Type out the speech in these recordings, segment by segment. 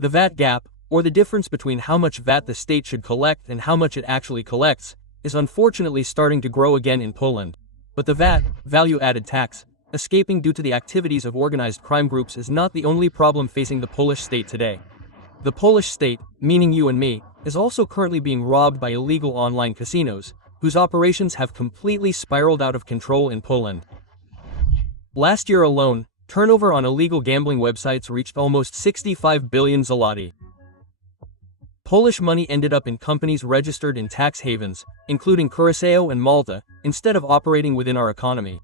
The VAT gap, or the difference between how much VAT the state should collect and how much it actually collects, is unfortunately starting to grow again in Poland. But the VAT, value-added tax, escaping due to the activities of organized crime groups is not the only problem facing the Polish state today. The Polish state, meaning you and me, is also currently being robbed by illegal online casinos, whose operations have completely spiraled out of control in Poland. Last year alone, turnover on illegal gambling websites reached almost 65 billion zloty. Polish money ended up in companies registered in tax havens, including Curaçao and Malta, instead of operating within our economy.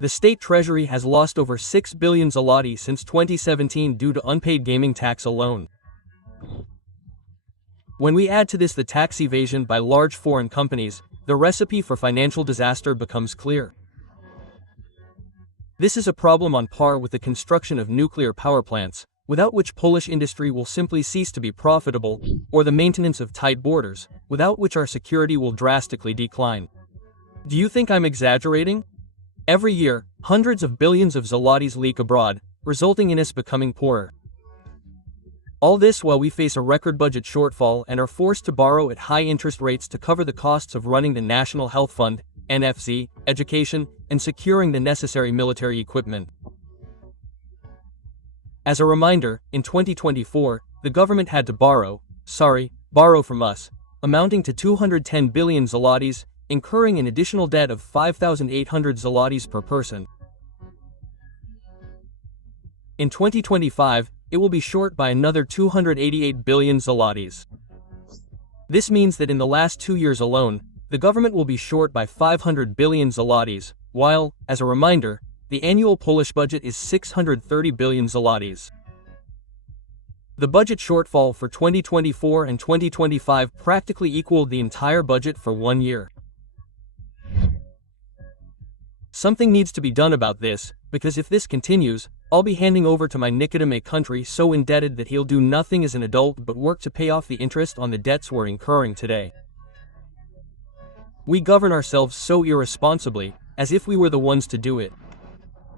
The state treasury has lost over 6 billion zloty since 2017 due to unpaid gaming tax alone. When we add to this the tax evasion by large foreign companies, the recipe for financial disaster becomes clear. This is a problem on par with the construction of nuclear power plants, without which Polish industry will simply cease to be profitable, or the maintenance of tight borders, without which our security will drastically decline. Do you think I'm exaggerating? Every year, hundreds of billions of zlotys leak abroad, resulting in us becoming poorer. All this while we face a record budget shortfall and are forced to borrow at high interest rates to cover the costs of running the National Health Fund, NFC, education, and securing the necessary military equipment. As a reminder, in 2024, the government had to borrow from us, amounting to 210 billion zlotys, incurring an additional debt of 5,800 zlotys per person. In 2025, it will be short by another 288 billion zlotys. This means that in the last 2 years alone, the government will be short by 500 billion zlotys, while, as a reminder, the annual Polish budget is 630 billion zlotys. The budget shortfall for 2024 and 2025 practically equaled the entire budget for 1 year. Something needs to be done about this, because if this continues, I'll be handing over to my Nicodem a country so indebted that he'll do nothing as an adult but work to pay off the interest on the debts we're incurring today. We govern ourselves so irresponsibly, as if we were the ones to do it.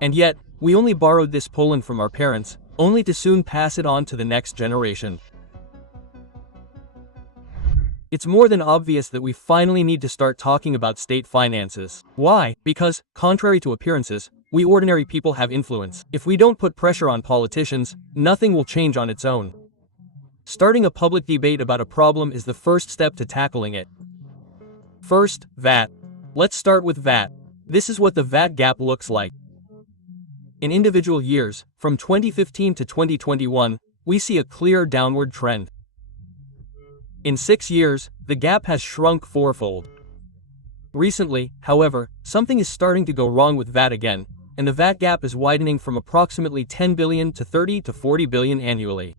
And yet, we only borrowed this Poland from our parents, only to soon pass it on to the next generation. It's more than obvious that we finally need to start talking about state finances. Why? Because, contrary to appearances, we ordinary people have influence. If we don't put pressure on politicians, nothing will change on its own. Starting a public debate about a problem is the first step to tackling it. First, VAT. Let's start with VAT. This is what the VAT gap looks like. In individual years, from 2015 to 2021, we see a clear downward trend. In 6 years, the gap has shrunk fourfold. Recently, however, something is starting to go wrong with VAT again, and the VAT gap is widening from approximately 10 billion to 30 to 40 billion annually.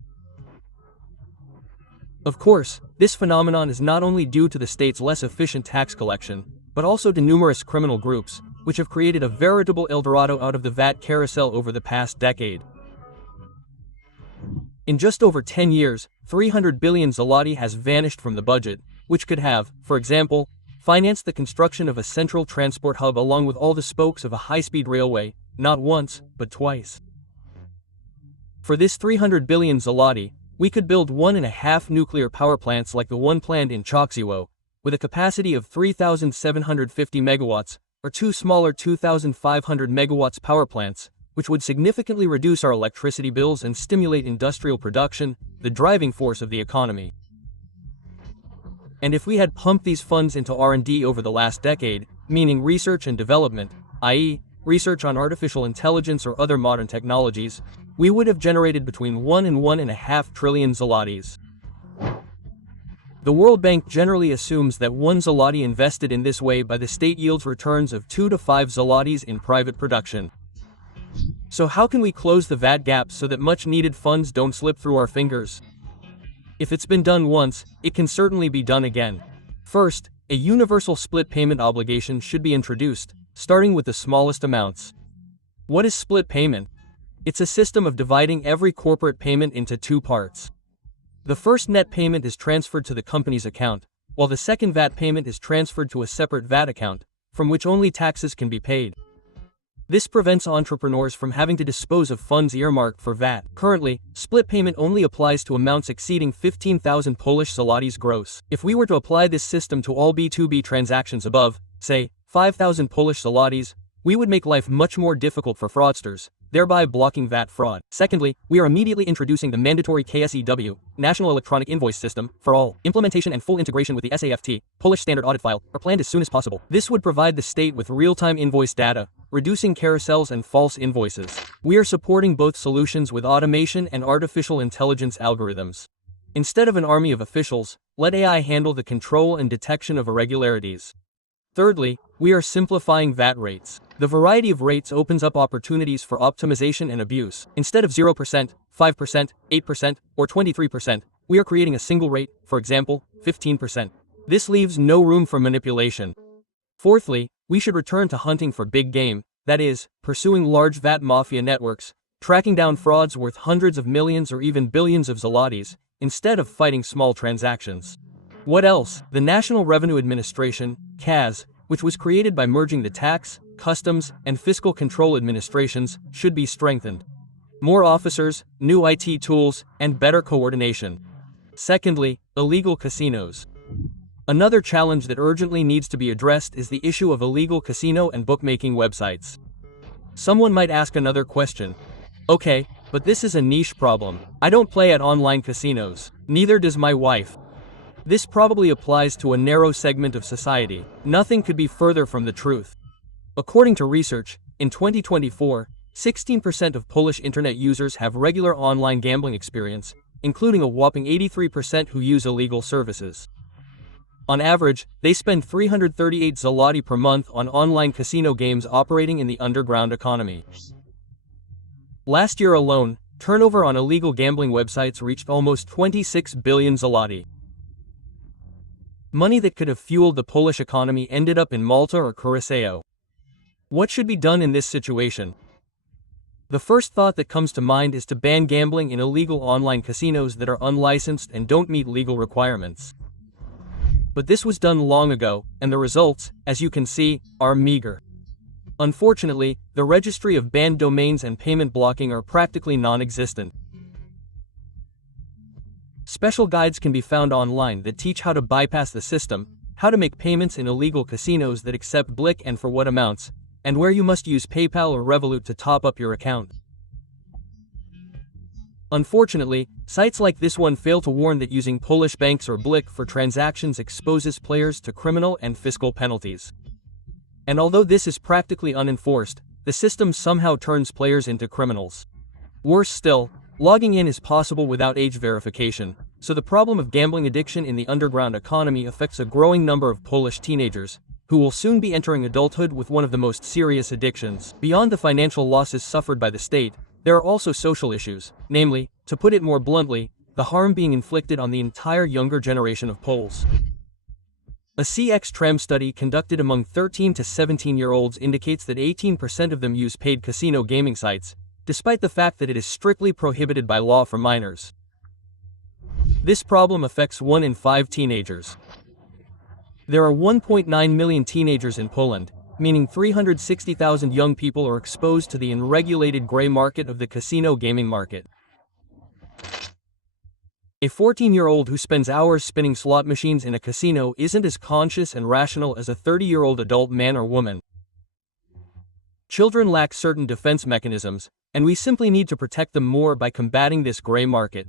Of course, this phenomenon is not only due to the state's less efficient tax collection, but also to numerous criminal groups, which have created a veritable El Dorado out of the VAT carousel over the past decade. In just over 10 years, 300 billion zloty has vanished from the budget, which could have, for example, financed the construction of a central transport hub along with all the spokes of a high-speed railway, not once, but twice. For this 300 billion zloty, we could build 1.5 nuclear power plants like the one planned in Choksiło, with a capacity of 3,750 megawatts, or 2 smaller 2,500 megawatts power plants, which would significantly reduce our electricity bills and stimulate industrial production, the driving force of the economy. And if we had pumped these funds into R&D over the last decade, meaning research and development, i.e., research on artificial intelligence or other modern technologies, we would have generated between 1 and 1.5 trillion zlotys. The World Bank generally assumes that 1 zloty invested in this way by the state yields returns of 2 to 5 zlotys in private production. So how can we close the VAT gap so that much-needed funds don't slip through our fingers? If it's been done once, it can certainly be done again. First, a universal split payment obligation should be introduced, starting with the smallest amounts. What is split payment? It's a system of dividing every corporate payment into 2 parts. The first net payment is transferred to the company's account, while the second VAT payment is transferred to a separate VAT account, from which only taxes can be paid. This prevents entrepreneurs from having to dispose of funds earmarked for VAT. Currently, split payment only applies to amounts exceeding 15,000 Polish zlotys gross. If we were to apply this system to all B2B transactions above, say, 5,000 Polish zlotys, we would make life much more difficult for fraudsters, thereby blocking VAT fraud. Secondly, we are immediately introducing the mandatory KSEW, National Electronic Invoice System, for all. Implementation and full integration with the SAFT, Polish Standard Audit File, are planned as soon as possible. This would provide the state with real-time invoice data, reducing carousels and false invoices. We are supporting both solutions with automation and artificial intelligence algorithms. Instead of an army of officials, let AI handle the control and detection of irregularities. Thirdly, we are simplifying VAT rates. The variety of rates opens up opportunities for optimization and abuse. Instead of 0%, 5%, 8%, or 23%, we are creating a single rate, for example, 15%. This leaves no room for manipulation. Fourthly, we should return to hunting for big game, that is, pursuing large VAT mafia networks, tracking down frauds worth hundreds of millions or even billions of zlotys, instead of fighting small transactions. What else? The National Revenue Administration, KAZ, which was created by merging the tax, customs, and fiscal control administrations, should be strengthened. More officers, new IT tools, and better coordination. Secondly, illegal casinos. Another challenge that urgently needs to be addressed is the issue of illegal casino and bookmaking websites. Someone might ask another question. Okay, but this is a niche problem. I don't play at online casinos. Neither does my wife. This probably applies to a narrow segment of society. Nothing could be further from the truth. According to research, in 2024, 16% of Polish internet users have regular online gambling experience, including a whopping 83% who use illegal services. On average, they spend 338 zloty per month on online casino games operating in the underground economy. Last year alone, turnover on illegal gambling websites reached almost 26 billion zloty. Money that could have fueled the Polish economy ended up in Malta or Curacao. What should be done in this situation? The first thought that comes to mind is to ban gambling in illegal online casinos that are unlicensed and don't meet legal requirements. But this was done long ago, and the results, as you can see, are meager. Unfortunately, the registry of banned domains and payment blocking are practically non-existent. Special guides can be found online that teach how to bypass the system, how to make payments in illegal casinos that accept BLIK and for what amounts, and where you must use PayPal or Revolut to top up your account. Unfortunately, sites like this one fail to warn that using Polish banks or BLIK for transactions exposes players to criminal and fiscal penalties. And although this is practically unenforced, the system somehow turns players into criminals. Worse still, logging in is possible without age verification, so the problem of gambling addiction in the underground economy affects a growing number of Polish teenagers, who will soon be entering adulthood with one of the most serious addictions. Beyond the financial losses suffered by the state, there are also social issues, namely, to put it more bluntly, the harm being inflicted on the entire younger generation of Poles. A CX-Tram study conducted among 13 to 17-year-olds indicates that 18% of them use paid casino gaming sites, despite the fact that it is strictly prohibited by law for minors. This problem affects 1 in 5 teenagers. There are 1.9 million teenagers in Poland, meaning 360,000 young people are exposed to the unregulated gray market of the casino gaming market. A 14-year-old who spends hours spinning slot machines in a casino isn't as conscious and rational as a 30-year-old adult man or woman. Children lack certain defense mechanisms, and we simply need to protect them more by combating this gray market.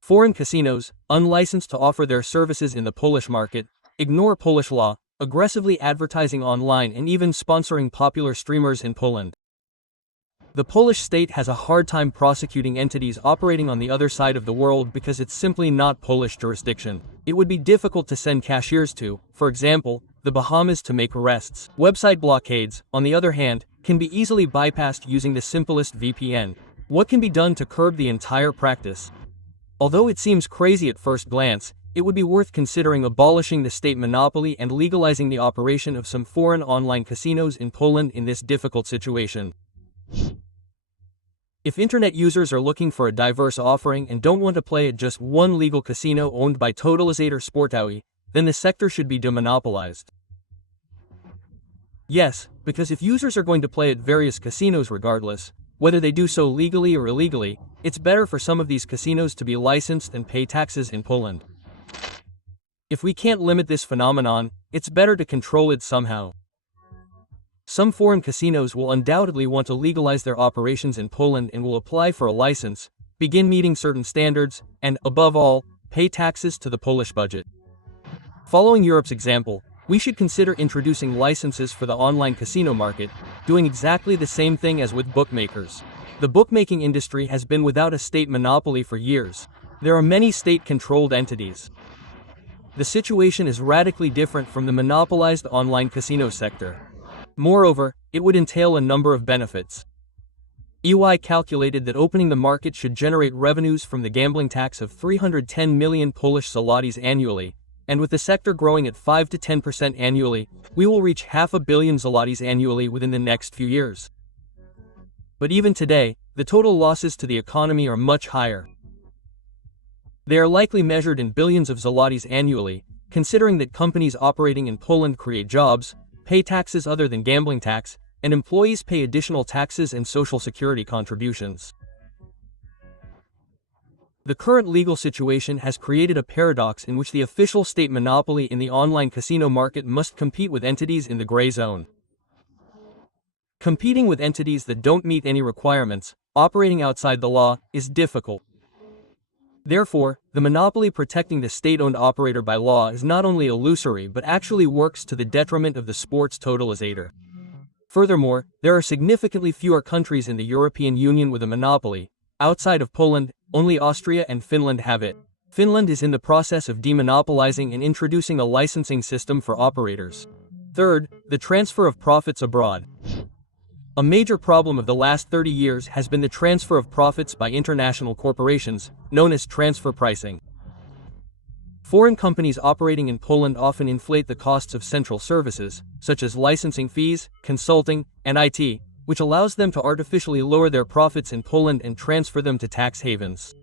Foreign casinos, unlicensed to offer their services in the Polish market, ignore Polish law, aggressively advertising online and even sponsoring popular streamers in Poland. The Polish state has a hard time prosecuting entities operating on the other side of the world because it's simply not Polish jurisdiction. It would be difficult to send cashiers to, for example, the Bahamas to make arrests. Website blockades, on the other hand, can be easily bypassed using the simplest VPN. What can be done to curb the entire practice? Although it seems crazy at first glance, it would be worth considering abolishing the state monopoly and legalizing the operation of some foreign online casinos in Poland in this difficult situation. If internet users are looking for a diverse offering and don't want to play at just one legal casino owned by Totalizator Sportowy, then the sector should be demonopolized. Yes, because if users are going to play at various casinos regardless, whether they do so legally or illegally, it's better for some of these casinos to be licensed and pay taxes in Poland. If we can't limit this phenomenon, it's better to control it somehow. Some foreign casinos will undoubtedly want to legalize their operations in Poland and will apply for a license, begin meeting certain standards, and, above all, pay taxes to the Polish budget. Following Europe's example, we should consider introducing licenses for the online casino market, doing exactly the same thing as with bookmakers. The bookmaking industry has been without a state monopoly for years. There are many state-controlled entities. The situation is radically different from the monopolized online casino sector. Moreover, it would entail a number of benefits. EY calculated that opening the market should generate revenues from the gambling tax of 310 million Polish zlotys annually, and with the sector growing at 5 to 10% annually, we will reach $500 million zlotys annually within the next few years. But even today, the total losses to the economy are much higher. They are likely measured in billions of zlotys annually, considering that companies operating in Poland create jobs, pay taxes other than gambling tax, and employees pay additional taxes and social security contributions. The current legal situation has created a paradox in which the official state monopoly in the online casino market must compete with entities in the gray zone. Competing with entities that don't meet any requirements, operating outside the law, is difficult. Therefore, the monopoly protecting the state-owned operator by law is not only illusory but actually works to the detriment of the sports totalizator. Furthermore, there are significantly fewer countries in the European Union with a monopoly. Outside of Poland, only Austria and Finland have it. Finland is in the process of demonopolizing and introducing a licensing system for operators. Third, the transfer of profits abroad. A major problem of the last 30 years has been the transfer of profits by international corporations, known as transfer pricing. Foreign companies operating in Poland often inflate the costs of central services, such as licensing fees, consulting, and IT, which allows them to artificially lower their profits in Poland and transfer them to tax havens.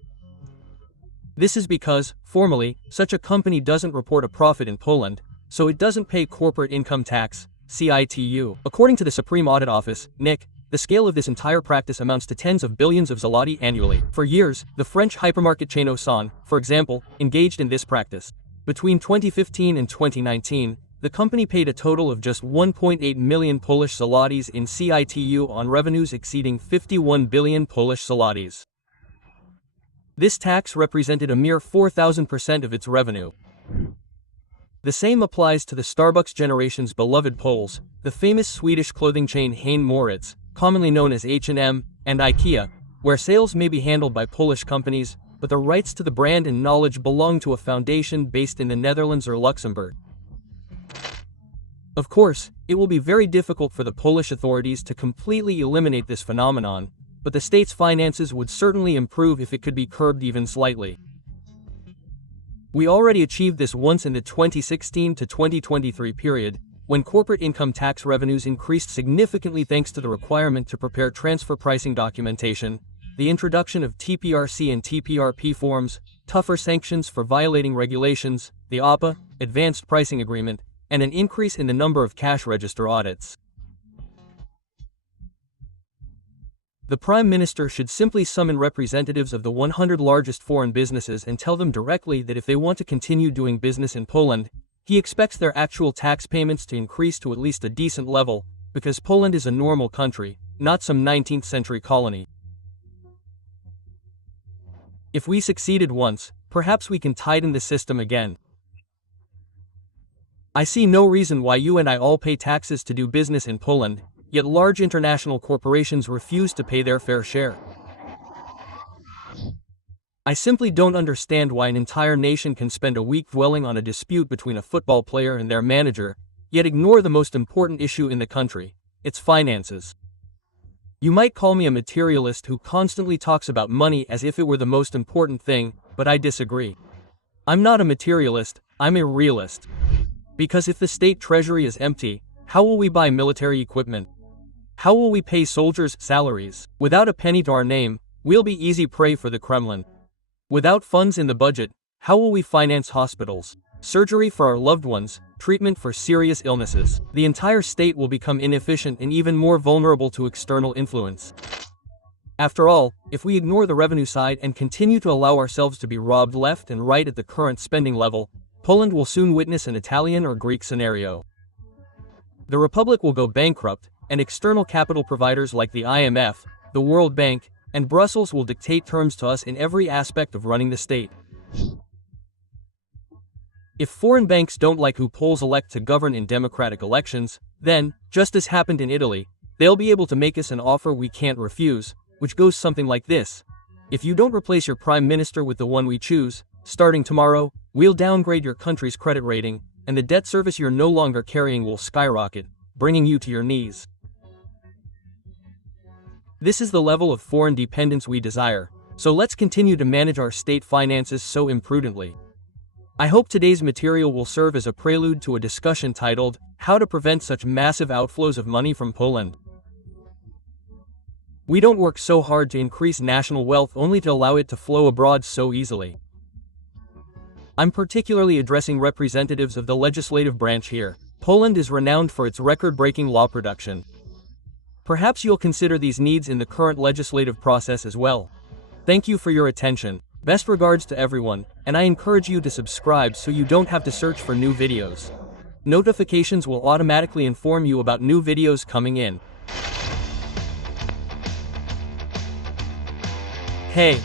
This is because, formally, such a company doesn't report a profit in Poland, so it doesn't pay corporate income tax, CITU. According to the Supreme Audit Office, NIC, the scale of this entire practice amounts to tens of billions of zloty annually. For years, the French hypermarket chain Auchan, for example, engaged in this practice. Between 2015 and 2019, the company paid a total of just 1.8 million Polish zlotys in CITU on revenues exceeding 51 billion Polish zlotys. This tax represented a mere 4,000% of its revenue. The same applies to the Starbucks generation's beloved Poles, the famous Swedish clothing chain Hein Moritz, commonly known as H&M, and IKEA, where sales may be handled by Polish companies, but the rights to the brand and knowledge belong to a foundation based in the Netherlands or Luxembourg. Of course, it will be very difficult for the Polish authorities to completely eliminate this phenomenon, but the state's finances would certainly improve if it could be curbed even slightly. We already achieved this once in the 2016 to 2023 period, when corporate income tax revenues increased significantly thanks to the requirement to prepare transfer pricing documentation, the introduction of TPRC and TPRP forms, tougher sanctions for violating regulations, the APA, Advanced Pricing Agreement, and an increase in the number of cash register audits. The Prime Minister should simply summon representatives of the 100 largest foreign businesses and tell them directly that if they want to continue doing business in Poland, he expects their actual tax payments to increase to at least a decent level, because Poland is a normal country, not some 19th century colony. If we succeeded once, perhaps we can tighten the system again. I see no reason why you and I all pay taxes to do business in Poland, yet large international corporations refuse to pay their fair share. I simply don't understand why an entire nation can spend a week dwelling on a dispute between a football player and their manager, yet ignore the most important issue in the country, its finances. You might call me a materialist who constantly talks about money as if it were the most important thing, but I disagree. I'm not a materialist, I'm a realist. Because if the state treasury is empty, how will we buy military equipment? How will we pay soldiers' salaries? Without a penny to our name, we'll be easy prey for the Kremlin. Without funds in the budget, how will we finance hospitals? surgery for our loved ones, treatment for serious illnesses. The entire state will become inefficient and even more vulnerable to external influence. After all, if we ignore the revenue side and continue to allow ourselves to be robbed left and right at the current spending level, Poland will soon witness an Italian or Greek scenario. The Republic will go bankrupt, and external capital providers like the IMF, the World Bank, and Brussels will dictate terms to us in every aspect of running the state. If foreign banks don't like who Poles elect to govern in democratic elections, then, just as happened in Italy, they'll be able to make us an offer we can't refuse, which goes something like this. If you don't replace your prime minister with the one we choose, starting tomorrow, we'll downgrade your country's credit rating, and the debt service you're no longer carrying will skyrocket, bringing you to your knees. This is the level of foreign dependence we desire, so let's continue to manage our state finances so imprudently. I hope today's material will serve as a prelude to a discussion titled, How to Prevent Such Massive Outflows of Money from Poland. We don't work so hard to increase national wealth only to allow it to flow abroad so easily. I'm particularly addressing representatives of the legislative branch here. Poland is renowned for its record-breaking law production. Perhaps you'll consider these needs in the current legislative process as well. Thank you for your attention. Best regards to everyone, and I encourage you to subscribe so you don't have to search for new videos. Notifications will automatically inform you about new videos coming in. Hey!